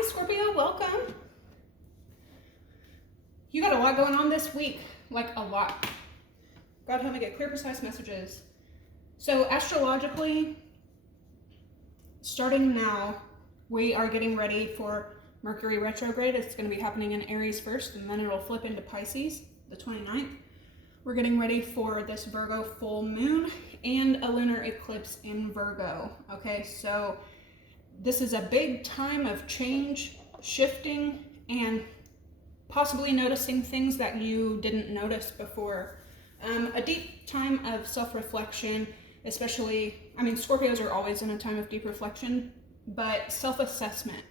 Hi, Scorpio, welcome. You got a lot going on this week, like a lot. God help me get clear, precise messages. So astrologically, starting now, we are getting ready for Mercury retrograde. It's going to be happening in Aries first, and then it'll flip into Pisces the 29th. We're getting ready for this Virgo full moon and a lunar eclipse in Virgo. Okay, so this is a big time of change, shifting, and possibly noticing things that you didn't notice before. A deep time of self-reflection, especially, Scorpios are always in a time of deep reflection, but self-assessment.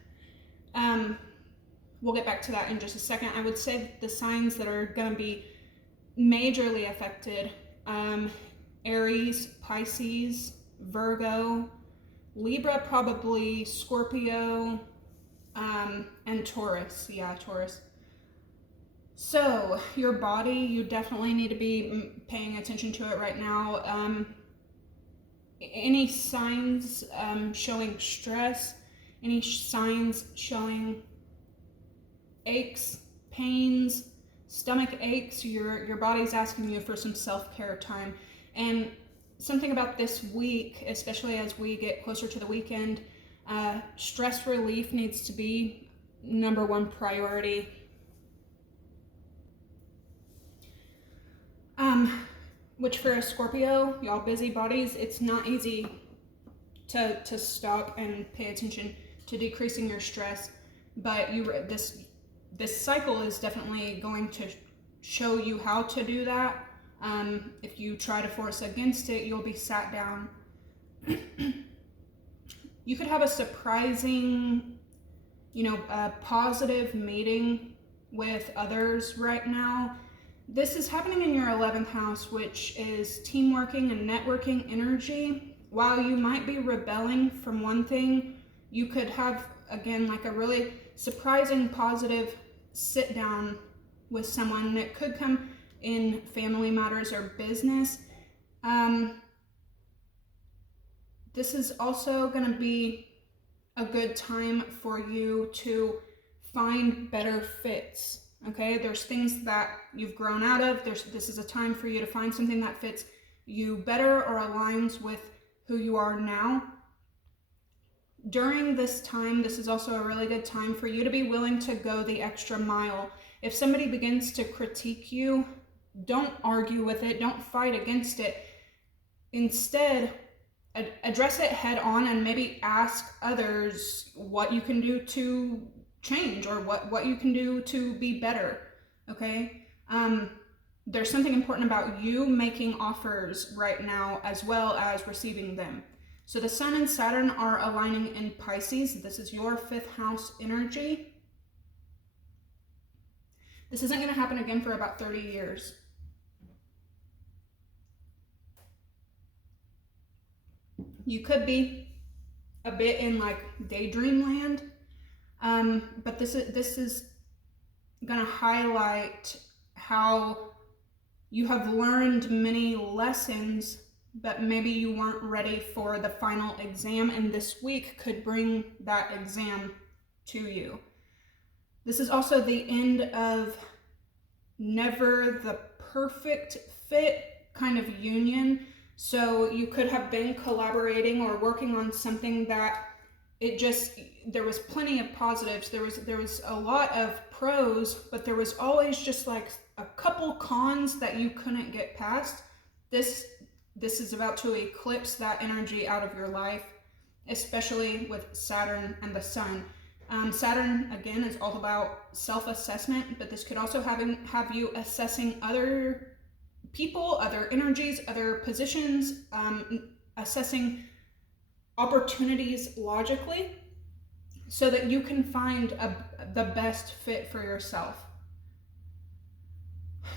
We'll get back to that in just a second. I would say the signs that are going to be majorly affected, Aries, Pisces, Virgo, Libra, probably Scorpio, and Taurus. Yeah, Taurus. So your body, you definitely need to be paying attention to it right now. Any signs showing stress, any signs showing aches, pains, stomach aches, your body's asking you for some self-care time. And something about this week, especially as we get closer to the weekend, stress relief needs to be number one priority. Which for a Scorpio, y'all busybodies, it's not easy to stop and pay attention to decreasing your stress, but this cycle is definitely going to show you how to do that. If you try to force against it, you'll be sat down. You could have a surprising, positive meeting with others right now. This is happening in your 11th house, which is teamworking and networking energy. While you might be rebelling from one thing, you could have, again, like a really surprising, positive sit down with someone. It could come in family matters or business. This is also going to be a good time for you to find better fits. Okay, there's things that you've grown out of. This is a time for you to find something that fits you better or aligns with who you are now. During this time, this is also a really good time for you to be willing to go the extra mile. If somebody begins to critique you, don't argue with it, don't fight against it. Instead, address it head on and maybe ask others what you can do to change or what you can do to be better. Okay, there's something important about you making offers right now as well as receiving them. So the Sun and Saturn are aligning in Pisces. This is your 5th house energy. This isn't going to happen again for about 30 years. You could be a bit in like daydream land. But this is going to highlight how you have learned many lessons, but maybe you weren't ready for the final exam, and this week could bring that exam to you. This is also the end of never the perfect fit kind of union. So you could have been collaborating or working on something that there was plenty of positives. There was a lot of pros, but there was always just like a couple cons that you couldn't get past. This is about to eclipse that energy out of your life, especially with Saturn and the Sun. Saturn, again, is all about self-assessment, but this could also have you assessing other people, other energies, other positions, assessing opportunities logically so that you can find the best fit for yourself.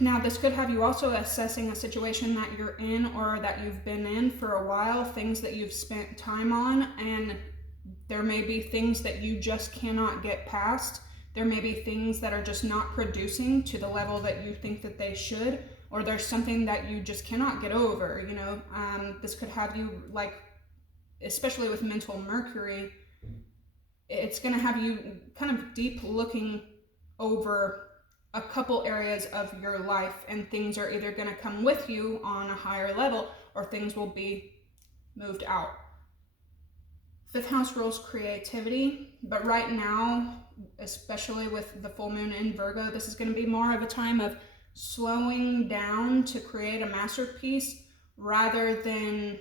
Now, this could have you also assessing a situation that you're in or that you've been in for a while, things that you've spent time on, and there may be things that you just cannot get past. There may be things that are just not producing to the level that you think that they should, or there's something that you just cannot get over, This could have you, like, especially with mental Mercury, it's going to have you kind of deep looking over a couple areas of your life, and things are either going to come with you on a higher level or things will be moved out. Fifth house rules creativity, but right now, especially with the full moon in Virgo, this is going to be more of a time of slowing down to create a masterpiece rather than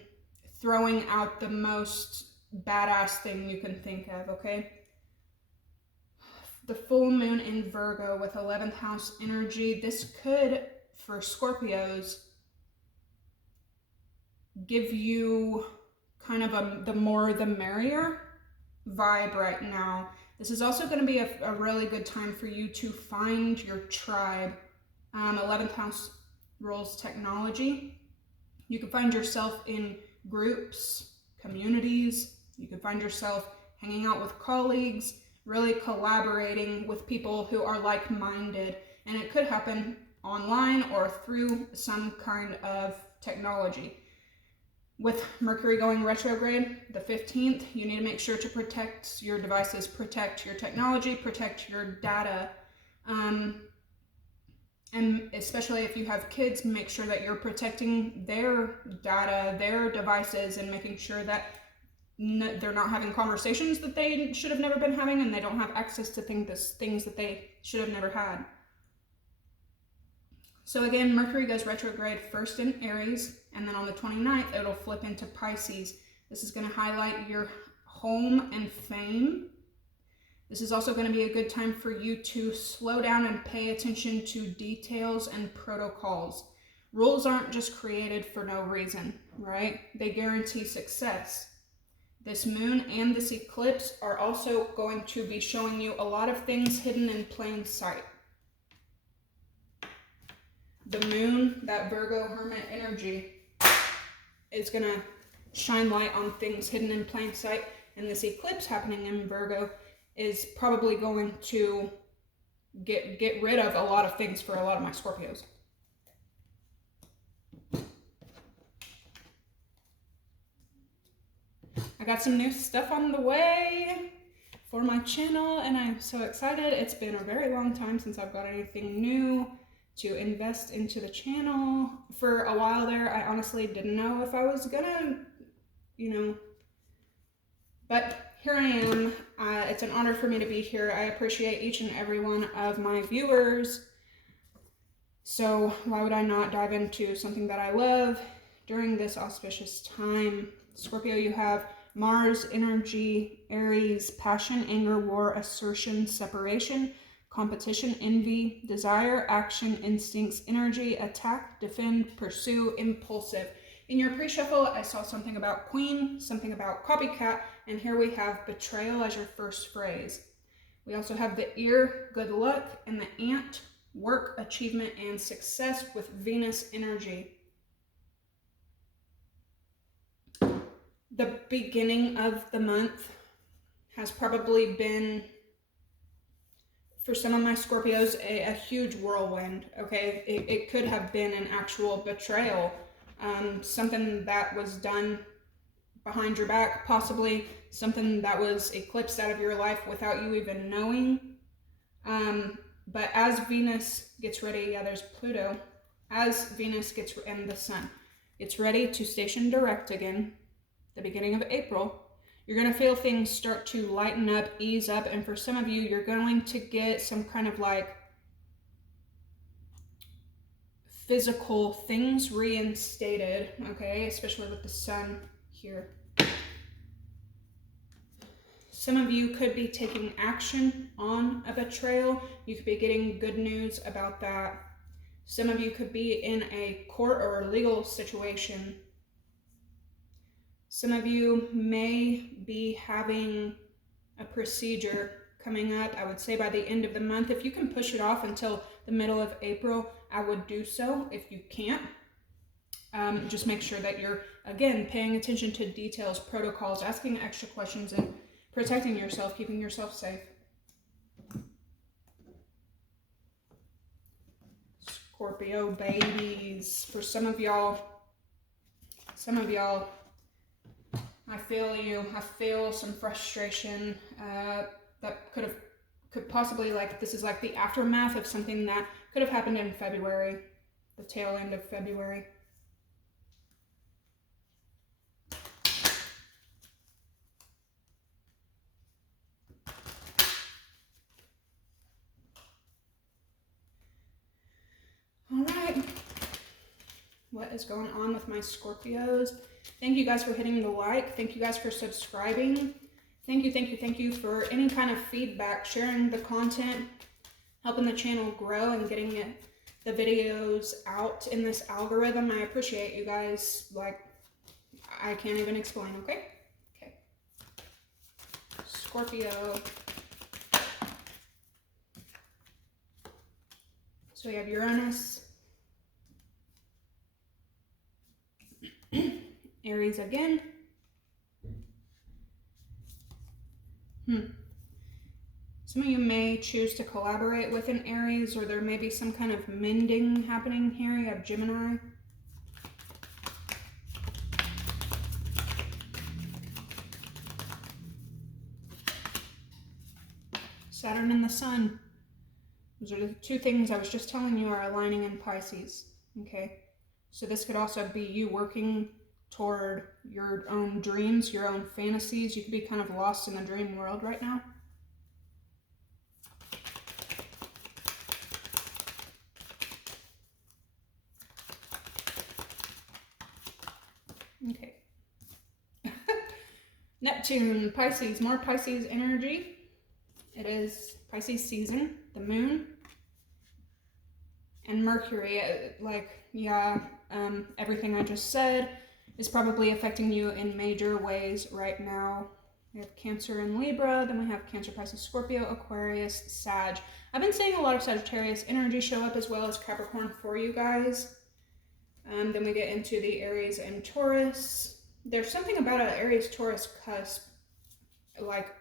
throwing out the most badass thing you can think of, okay? The full moon in Virgo with 11th house energy, this could, for Scorpios, give you kind of the more the merrier vibe right now. This is also going to be a really good time for you to find your tribe. 11th house rules technology. You can find yourself in groups, communities. You can find yourself hanging out with colleagues, really collaborating with people who are like-minded. And it could happen online or through some kind of technology. With Mercury going retrograde, the 15th, you need to make sure to protect your devices, protect your technology, protect your data. And especially if you have kids, make sure that you're protecting their data, their devices, and making sure that they're not having conversations that they should have never been having, and they don't have access to things that they should have never had. So again, Mercury goes retrograde first in Aries, and then on the 29th, it'll flip into Pisces. This is going to highlight your home and fame. This is also going to be a good time for you to slow down and pay attention to details and protocols. Rules aren't just created for no reason, right? They guarantee success. This moon and this eclipse are also going to be showing you a lot of things hidden in plain sight. The moon, that Virgo Hermit energy, is going to shine light on things hidden in plain sight, and this eclipse happening in Virgo is probably going to get rid of a lot of things for a lot of my Scorpios. I got some new stuff on the way for my channel, and I'm so excited. It's been a very long time since I've got anything new to invest into the channel. For a while there, I honestly didn't know if I was gonna, but here I am. It's an honor for me to be here. I appreciate each and every one of my viewers. So why would I not dive into something that I love during this auspicious time? Scorpio, you have Mars energy, Aries, passion, anger, war, assertion, separation, competition, envy, desire, action, instincts, energy, attack, defend, pursue, impulsive. In your pre-shuffle, I saw something about queen, something about copycat, and here we have betrayal as your first phrase. We also have the ear, good luck, and the ant, work, achievement, and success with Venus energy. The beginning of the month has probably been, for some of my Scorpios, a huge whirlwind, okay? It could have been an actual betrayal, something that was done behind your back, possibly something that was eclipsed out of your life without you even knowing. But as Venus gets ready, there's Pluto, as Venus gets, and the Sun, gets ready to station direct again, the beginning of April, you're going to feel things start to lighten up, ease up, and for some of you, you're going to get some kind of like physical things reinstated, okay, especially with the Sun here. Some of you could be taking action on a betrayal. You could be getting good news about that. Some of you could be in a court or a legal situation. Some of you may be having a procedure coming up. I would say by the end of the month. If you can push it off until the middle of April, I would do so. If you can't, just make sure that you're, again, paying attention to details, protocols, asking extra questions, and protecting yourself, keeping yourself safe. Scorpio babies. For some of y'all, I feel you. I feel some frustration. that could possibly, like, this is like the aftermath of something that could have happened in February, the tail end of February. All right. What is going on with my Scorpios? Thank you guys for hitting the like. Thank you guys for subscribing. Thank you for any kind of feedback, sharing the content, helping the channel grow and getting the videos out in this algorithm. I appreciate you guys. Like, I can't even explain, okay? Okay. Scorpio. So we have Uranus. Aries again. Some of you may choose to collaborate with an Aries, or there may be some kind of mending happening here. You have Gemini. Saturn and the Sun. Those are the two things I was just telling you are aligning in Pisces. Okay? So this could also be you working toward your own dreams, your own fantasies. You could be kind of lost in the dream world right now. Okay. Neptune, Pisces, more Pisces energy. It is Pisces season, the moon, and Mercury. Everything I just said is probably affecting you in major ways right now. We have Cancer and Libra, then we have Cancer, Pisces, Scorpio, Aquarius, Sag. I've been seeing a lot of Sagittarius energy show up as well as Capricorn for you guys. Then we get into the Aries and Taurus. There's something about an Aries-Taurus cusp, like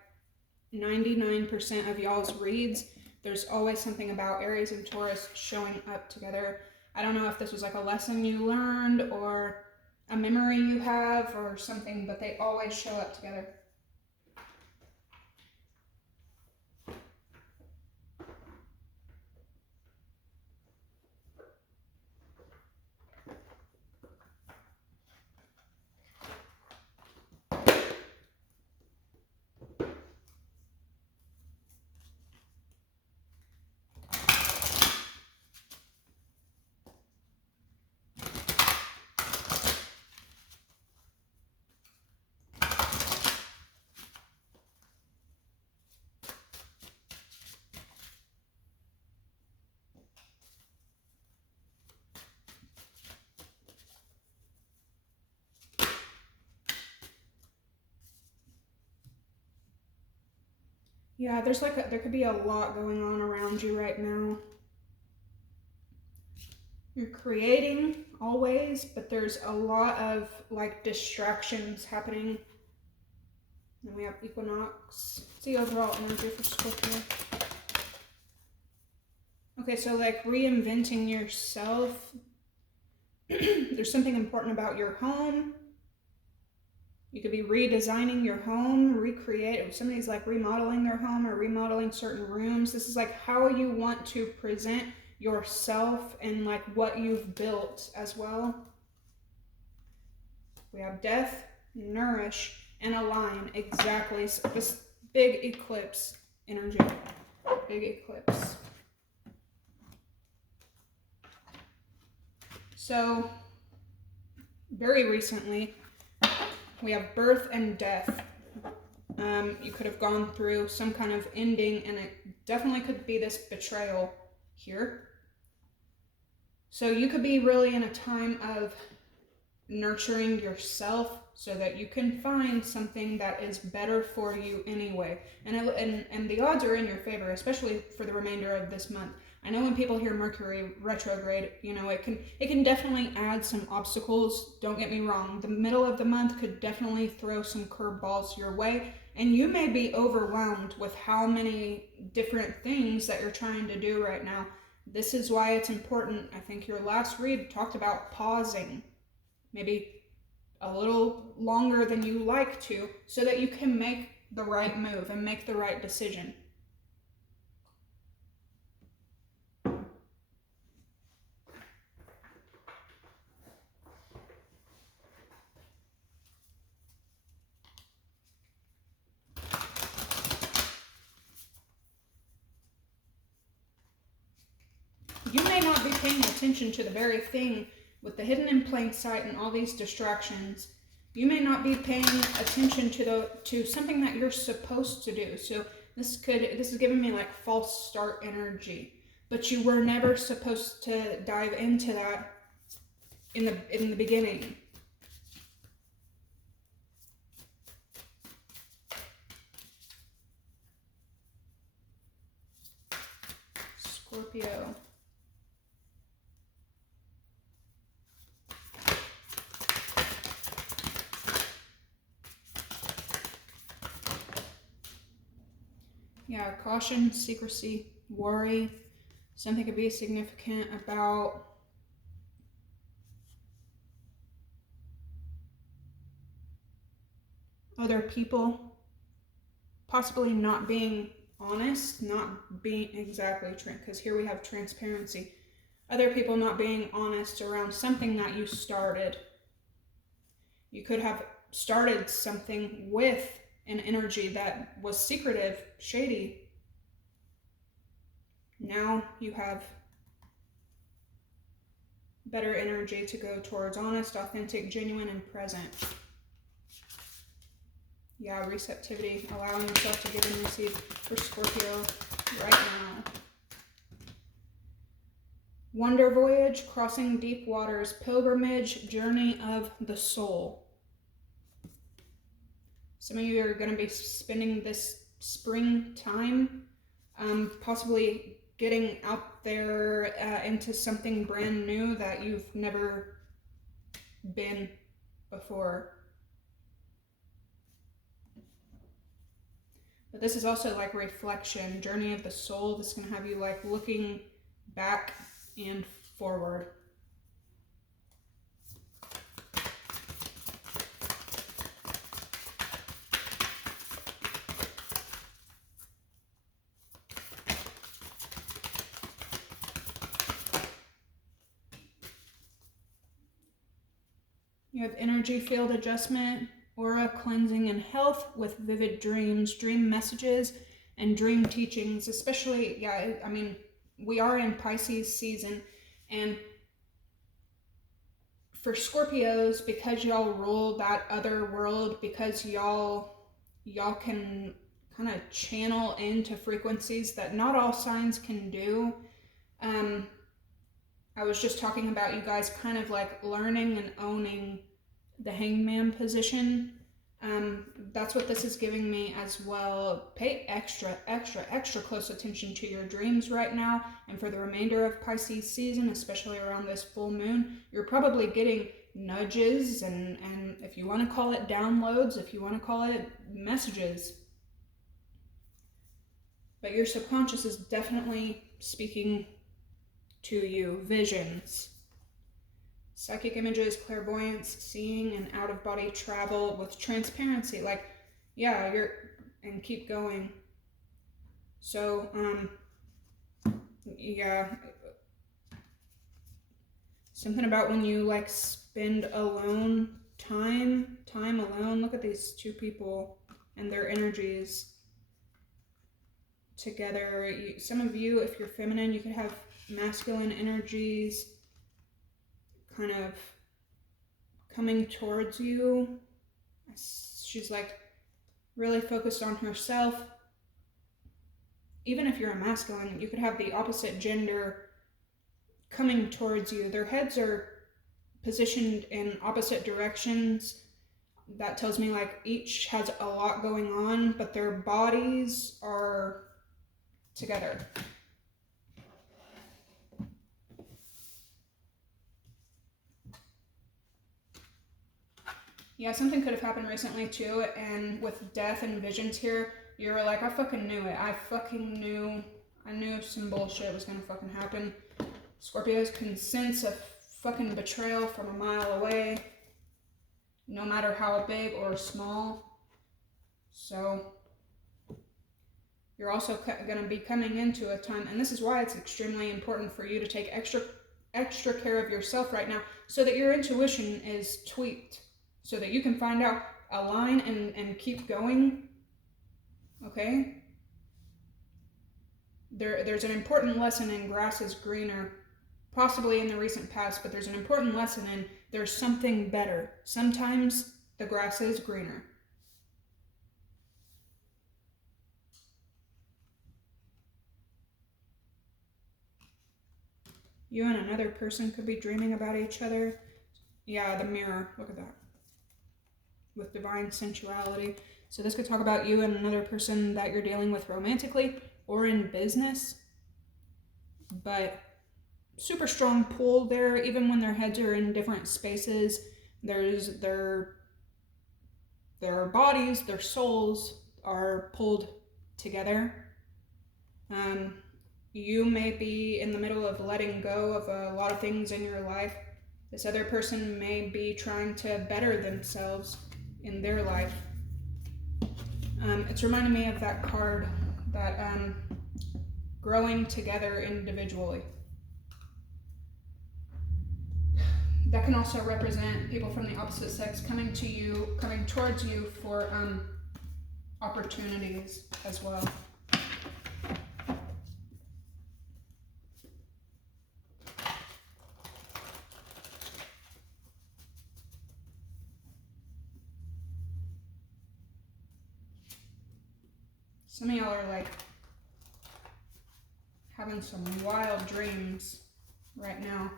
99% of y'all's reads, there's always something about Aries and Taurus showing up together. I don't know if this was like a lesson you learned or a memory you have or something, but they always show up together. Yeah, there could be a lot going on around you right now. You're creating always, but there's a lot of like distractions happening. Then we have equinox. What's the overall energy for Scorpio? Okay, so like reinventing yourself. There's something important about your home. You could be redesigning your home, recreate. Somebody's like remodeling their home or remodeling certain rooms. This is like how you want to present yourself and like what you've built as well. We have death, nourish, and align. Exactly. So this big eclipse energy. Big eclipse. So very recently, we have birth and death. You could have gone through some kind of ending, and it definitely could be this betrayal here. So you could be really in a time of nurturing yourself so that you can find something that is better for you anyway. And the odds are in your favor, especially for the remainder of this month. I know when people hear Mercury retrograde, you know, it can definitely add some obstacles. Don't get me wrong. The middle of the month could definitely throw some curveballs your way, and you may be overwhelmed with how many different things that you're trying to do right now. This is why it's important. I think your last read talked about pausing, maybe a little longer than you like to, so that you can make the right move and make the right decision. You may not be paying attention to the very thing with the hidden in plain sight and all these distractions. You may not be paying attention to something that you're supposed to do. So this is giving me like false start energy. But you were never supposed to dive into that in the beginning. Scorpio. Yeah, caution, secrecy, worry. Something could be significant about other people possibly not being honest, not being exactly, because here we have transparency. Other people not being honest around something that you started. You could have started something with an energy that was secretive, shady. Now you have better energy to go towards honest, authentic, genuine, and present. Yeah, receptivity, allowing yourself to give and receive for Scorpio right now. Wonder voyage, crossing deep waters, pilgrimage, journey of the soul. Some of you are going to be spending this springtime possibly getting out there into something brand new that you've never been before. But this is also like reflection, journey of the soul. This is going to have you like looking back and forward. You have energy field adjustment, aura cleansing, and health with vivid dreams, dream messages, and dream teachings. Especially, yeah, I mean, we are in Pisces season, and for Scorpios, because y'all rule that other world, because y'all can kind of channel into frequencies that not all signs can do. I was just talking about you guys kind of like learning and owning the hangman position. That's what this is giving me as well. Pay extra close attention to your dreams right now, and for the remainder of Pisces season, especially around this full moon, you're probably getting nudges and if you want to call it downloads, if you want to call it messages. But your subconscious is definitely speaking to you. Visions. Psychic images, clairvoyance, seeing, and out-of-body travel with transparency. Like, yeah, and keep going. So, yeah. Something about when you, like, spend alone time alone. Look at these two people and their energies together. Some of you, if you're feminine, you could have masculine energies kind of coming towards you. She's like really focused on herself. Even if you're a masculine, you could have the opposite gender coming towards you. Their heads are positioned in opposite directions. That tells me like each has a lot going on, but their bodies are together. Yeah, something could have happened recently too, and with death and visions here, you were like, I fucking knew it. I knew some bullshit was gonna fucking happen. Scorpios can sense a fucking betrayal from a mile away, no matter how big or small. So, You're also going to be coming into a time, and this is why it's extremely important for you to take extra care of yourself right now, so that your intuition is tweaked, so that you can find out, align, and keep going. Okay? There's an important lesson in grass is greener, possibly in the recent past, but there's an important lesson in there's something better. Sometimes the grass is greener. You and another person could be dreaming about each other. Yeah, the mirror. Look at that. With divine sensuality. So this could talk about you and another person that you're dealing with romantically or in business. But super strong pull there, even when their heads are in different spaces. There's their bodies, their souls are pulled together. You may be in the middle of letting go of a lot of things in your life. This other person may be trying to better themselves in their life. It's reminding me of that card, that growing together individually. That can also represent people from the opposite sex coming towards you for opportunities as well. Some of y'all are like having some wild dreams right now.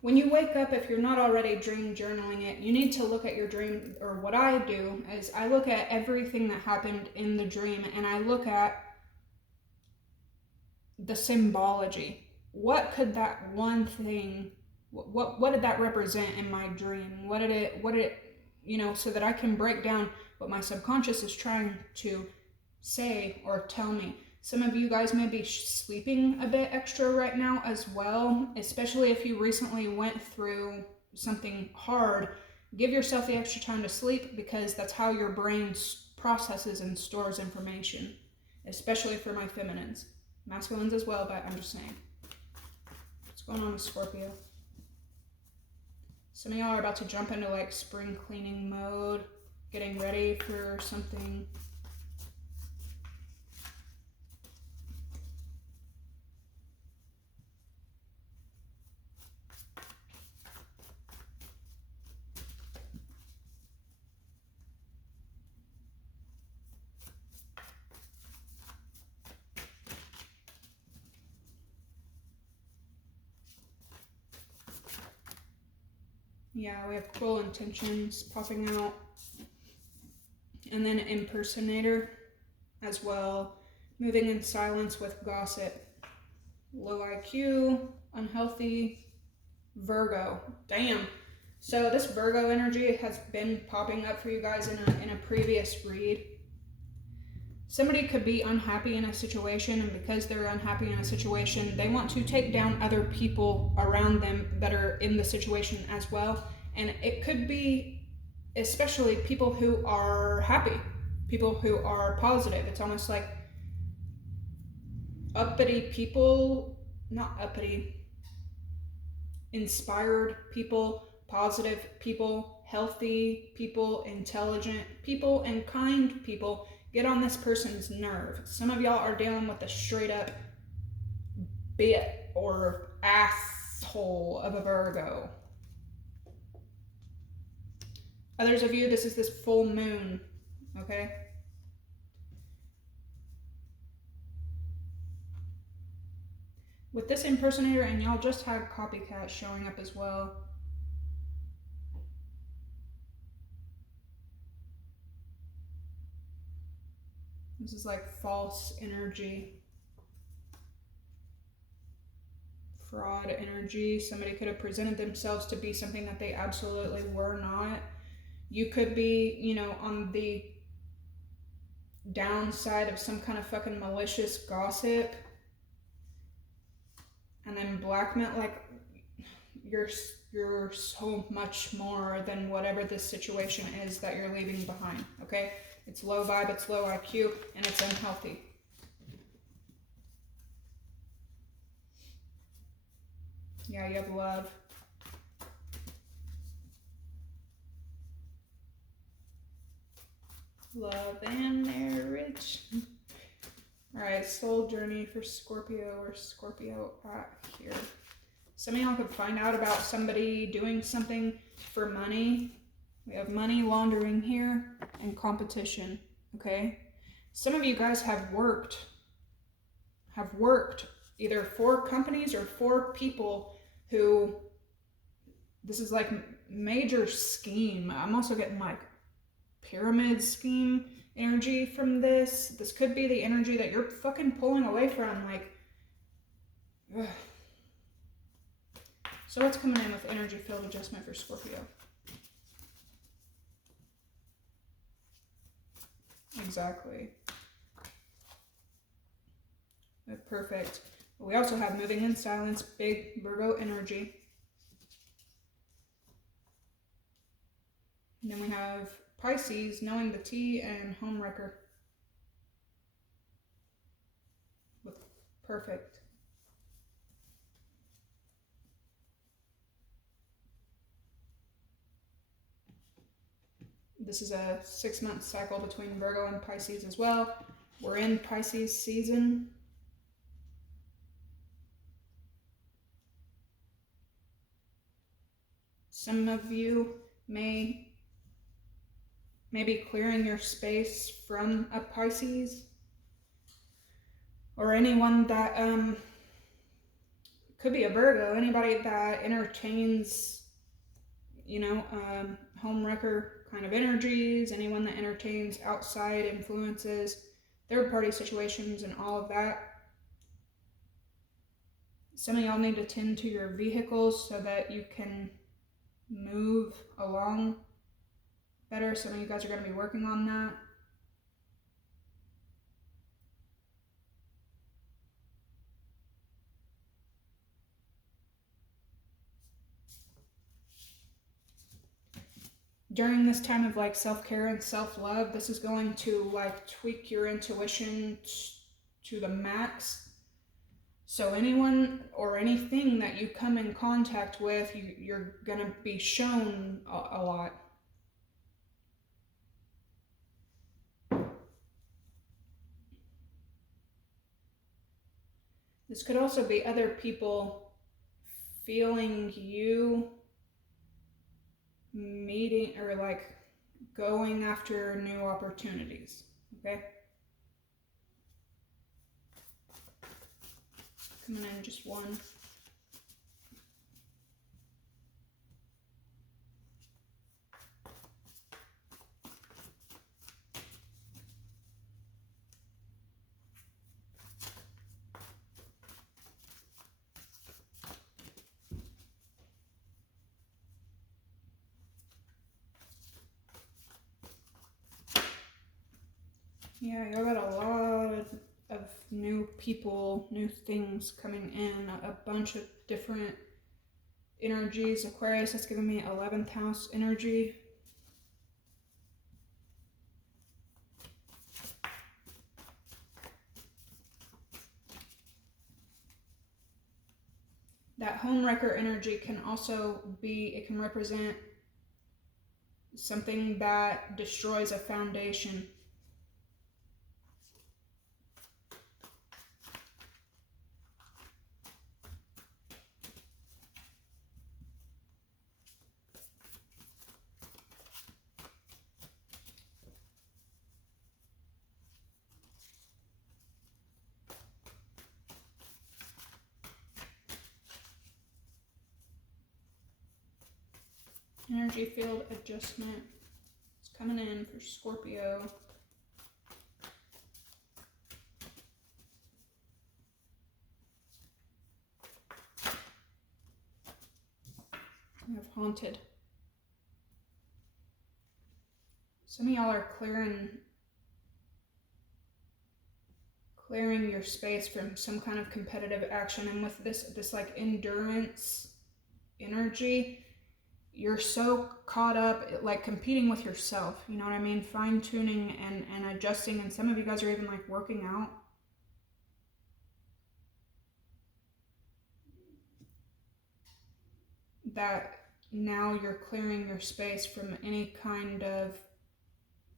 When you wake up, if you're not already dream journaling it, you need to look at your dream, or what I do is I look at everything that happened in the dream, and I look at the symbology. What could that one thing, what did that represent in my dream? What did it, so that I can break down what my subconscious is trying to say or tell me. Some of you guys may be sleeping a bit extra right now as well, especially if you recently went through something hard. Give yourself the extra time to sleep, because that's how your brain processes and stores information, especially for my feminines. Masculines as well, but I'm just saying. What's going on with Scorpio? Some of y'all are about to jump into like spring cleaning mode, getting ready for something. Yeah, we have cruel intentions popping out. And then impersonator as well. Moving in silence with gossip. Low IQ, unhealthy, Virgo. Damn. So this Virgo energy has been popping up for you guys in a previous read. Somebody could be unhappy in a situation, and because they're unhappy in a situation, they want to take down other people around them that are in the situation as well. And it could be especially people who are happy, people who are positive. It's almost like uppity people, not uppity, inspired people, positive people, healthy people, intelligent people, and kind people get on this person's nerve. Some of y'all are dealing with a straight up bit or asshole of a Virgo. Others of you, this is this full moon, okay? With this impersonator, and y'all just had copycats showing up as well. This is like false energy. Fraud energy. Somebody could have presented themselves to be something that they absolutely were not. You could be, on the downside of some kind of fucking malicious gossip. And then blackmail, like, you're so much more than whatever this situation is that you're leaving behind, okay? It's low vibe, it's low IQ, and it's unhealthy. Yeah, you have love. Love and marriage. All right, soul journey for Scorpio or Scorpio at here. Some of y'all could find out about somebody doing something for money. We have money laundering here and competition, okay? Some of you guys have worked either for companies or for people who, this is like major scheme. I'm also getting like pyramid scheme energy from this. This could be the energy that you're fucking pulling away from, like, ugh. So what's coming in with energy field adjustment for Scorpio? Exactly. Perfect. We also have moving in silence, big Virgo energy. And then we have Pisces, knowing the tea, and homewrecker. Perfect. This is a 6-month cycle between Virgo and Pisces as well. We're in Pisces season. Some of you may be clearing your space from a Pisces, or anyone that could be a Virgo, anybody that entertains, you know, homewrecker kind of energies, anyone that entertains outside influences, third party situations, and all of that. Some of y'all need to tend to your vehicles so that you can move along better. Some of you guys are going to be working on that. During this time of like self-care and self-love, this is going to like tweak your intuition to the max. So anyone or anything that you come in contact with, you're going to be shown a lot. This could also be other people feeling you meeting or like going after new opportunities, okay? Coming in just one. Yeah, y'all got a lot of new people, new things coming in, a bunch of different energies. Aquarius, that's giving me 11th house energy. That homewrecker energy can also be, it can represent something that destroys a foundation. Energy field adjustment is coming in for Scorpio. We have haunted. Some of y'all are clearing your space from some kind of competitive action, and with this like endurance energy, you're so caught up like competing with yourself, you know what I mean? Fine tuning and adjusting, and some of you guys are even like working out. that now you're clearing your space from any kind of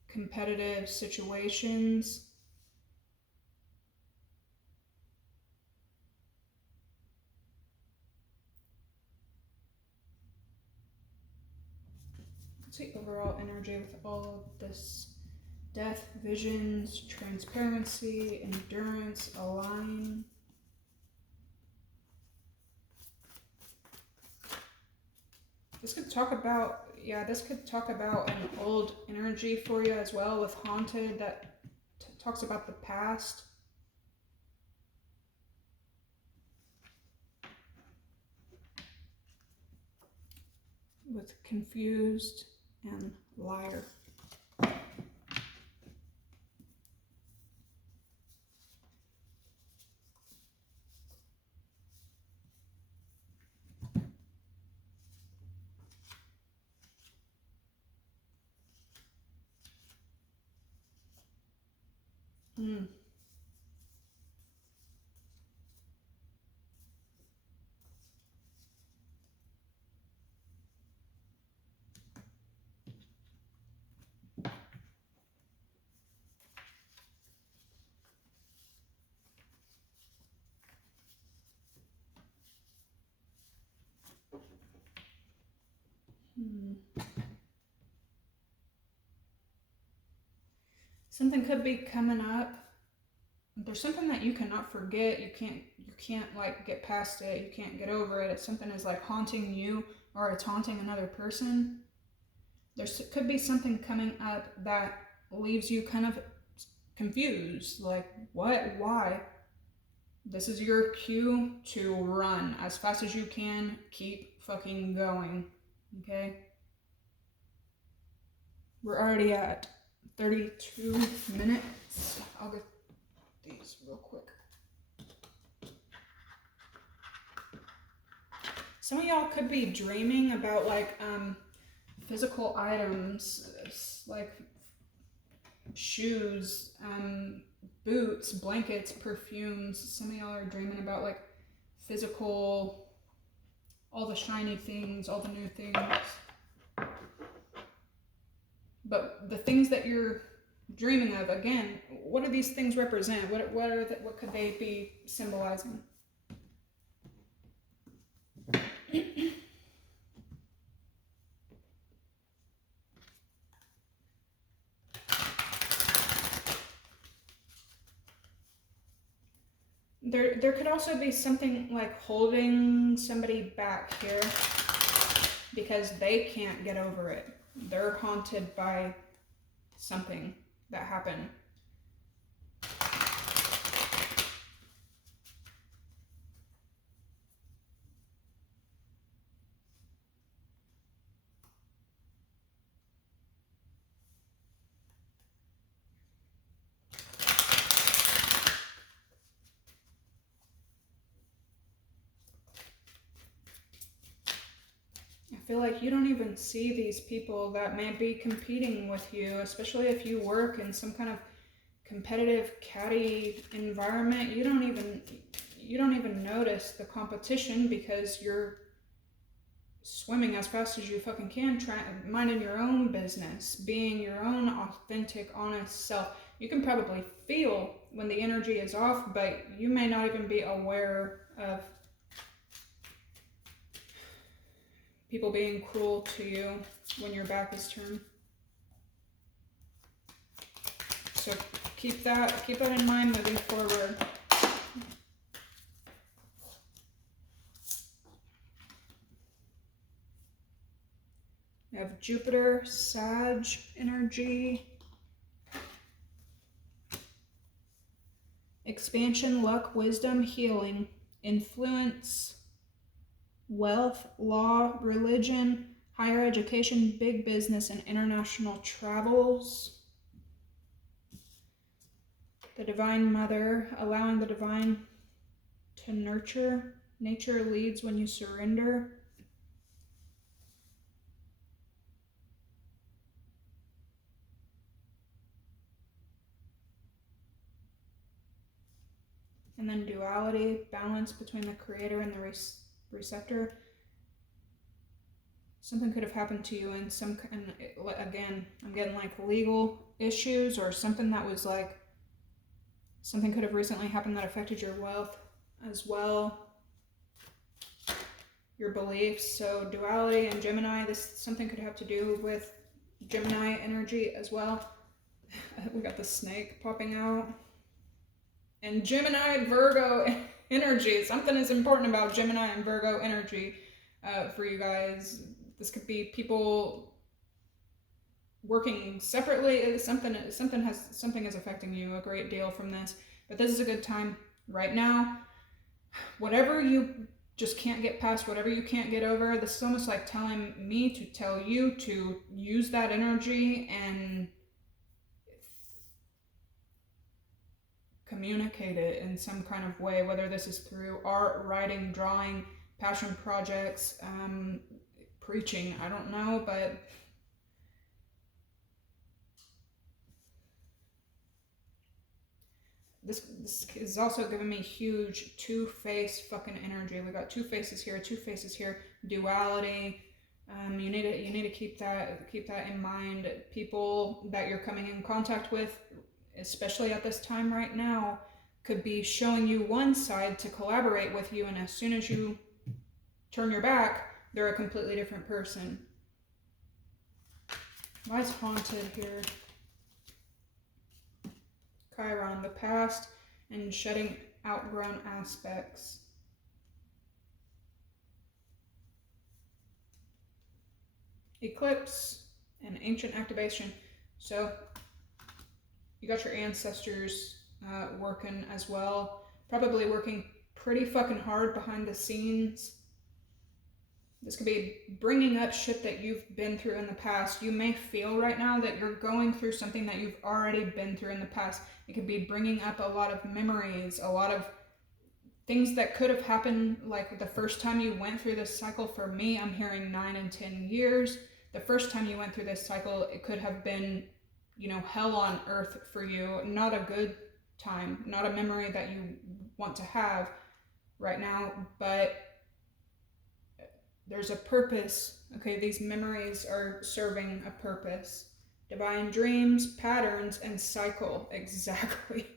competitive situations. What's the overall energy with all of this? Death, visions, transparency, endurance, align. This could talk about, this could talk about an old energy for you as well with haunted that talks about the past. With confused and liar. Something could be coming up. There's something that you cannot forget. You can't like get past it. You can't get over it. If something is like haunting you or it's haunting another person, there could be something coming up that leaves you kind of confused. Like, what? Why? This is your cue to run as fast as you can. Keep fucking going. Okay? We're already at 32 minutes. I'll get these real quick. Some of y'all could be dreaming about like physical items, like shoes, boots, blankets, perfumes. Some of y'all are dreaming about like physical, all the shiny things, all the new things. But the things that you're dreaming of, again, what do these things represent? What could they be symbolizing? There could also be something like holding somebody back here because they can't get over it. They're haunted by something that happened. I feel like you don't even see these people that may be competing with you, especially if you work in some kind of competitive catty environment. You don't even notice the competition because you're swimming as fast as you fucking can, minding your own business, being your own authentic, honest self. You can probably feel when the energy is off, but you may not even be aware of people being cruel to you when your back is turned. So keep that in mind moving forward. We have Jupiter, Sag energy, expansion, luck, wisdom, healing, influence, wealth, law, religion, higher education, big business, and international travels. The Divine Mother, allowing the divine to nurture. Nature leads when you surrender. And then duality, balance between the creator and the receptor. something could have happened to you in some, and again, I'm getting like legal issues or something that was like, something could have recently happened that affected your wealth as well, your beliefs. So duality and Gemini, this something could have to do with Gemini energy as well. We got the snake popping out. And Gemini, Virgo energy. Something is important about Gemini and Virgo energy for you guys. This could be people working separately. Something is affecting you a great deal from this. But this is a good time right now. Whatever you just can't get past, whatever you can't get over, this is almost like telling me to tell you to use that energy and communicate it in some kind of way, whether this is through art, writing, drawing, passion projects, preaching, I don't know, but this is also giving me huge two-face fucking energy. We got two faces here, duality. You need to keep that in mind. People that you're coming in contact with, especially at this time right now, could be showing you one side to collaborate with you, and as soon as you turn your back, they're a completely different person. Why is haunted here? Chiron, the past and shedding outgrown aspects. Eclipse and ancient activation. So you got your ancestors working as well, probably working pretty fucking hard behind the scenes. This could be bringing up shit that you've been through in the past. You may feel right now that you're going through something that you've already been through in the past. It could be bringing up a lot of memories, a lot of things that could have happened, like the first time you went through this cycle. For me, I'm hearing 9 and 10 years. The first time you went through this cycle, it could have been, you know, hell on earth for you. Not a good time, not a memory that you want to have right now, but there's a purpose. Okay, these memories are serving a purpose. Divine dreams, patterns, and cycle. Exactly.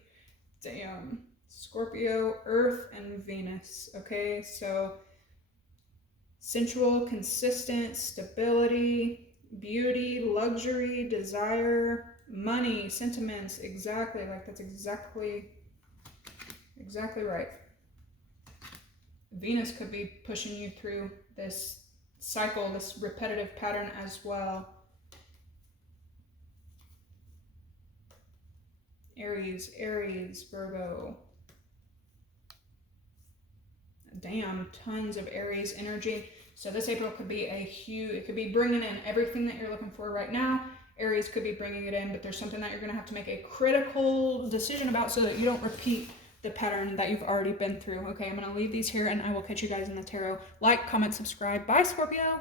Damn. Scorpio, Earth, and Venus. Okay, so sensual, consistent, stability, beauty, luxury, desire, money, sentiments. Exactly. Like, that's exactly right. Venus could be pushing you through this cycle, this repetitive pattern as well. Aries, Virgo. Damn, tons of Aries energy. So this April could be it could be bringing in everything that you're looking for right now. Aries could be bringing it in, but there's something that you're going to have to make a critical decision about so that you don't repeat the pattern that you've already been through. Okay, I'm going to leave these here, and I will catch you guys in the tarot. Like, comment, subscribe. Bye, Scorpio.